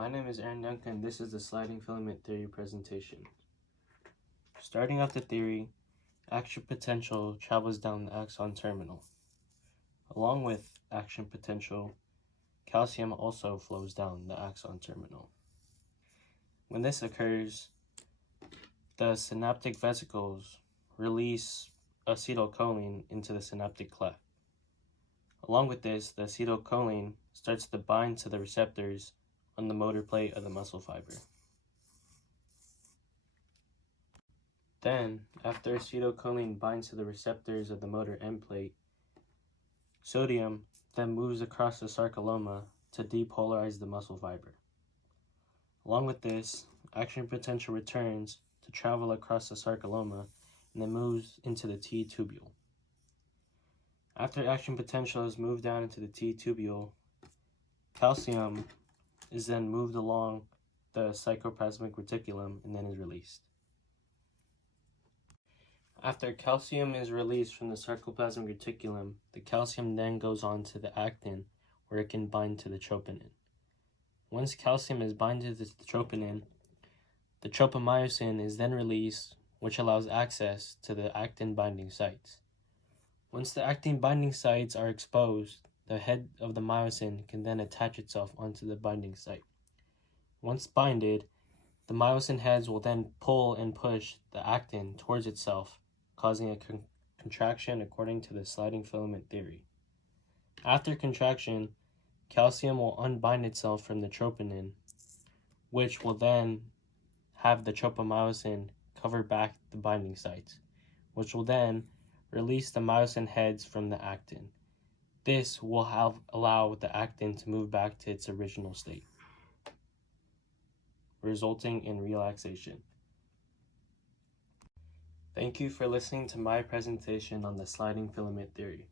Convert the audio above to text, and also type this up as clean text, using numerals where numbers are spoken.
My name is Dungca, and this is the sliding filament theory presentation. Starting off the theory, action potential travels down the axon terminal. Along with action potential, calcium also flows down the axon terminal. When this occurs, the synaptic vesicles release acetylcholine into the synaptic cleft. Along with this, the acetylcholine starts to bind to the receptors on the motor plate of the muscle fiber. Then, after acetylcholine binds to the receptors of the motor end plate, sodium then moves across the sarcolemma to depolarize the muscle fiber. Along with this, action potential returns to travel across the sarcolemma and then moves into the T tubule. After action potential is moved down into the T tubule, calcium is then moved along the cytoplasmic reticulum and then is released. After calcium is released from the sarcoplasmic reticulum, the calcium then goes on to the actin where it can bind to the troponin. Once calcium is binded to the troponin, the tropomyosin is then released, which allows access to the actin binding sites. Once the actin binding sites are exposed, the head of the myosin can then attach itself onto the binding site. Once binded, the myosin heads will then pull and push the actin towards itself, causing a contraction according to the sliding filament theory. After contraction, calcium will unbind itself from the troponin, which will then have the tropomyosin cover back the binding sites, which will then release the myosin heads from the actin. This will allow the actin to move back to its original state, resulting in relaxation. Thank you for listening to my presentation on the sliding filament theory.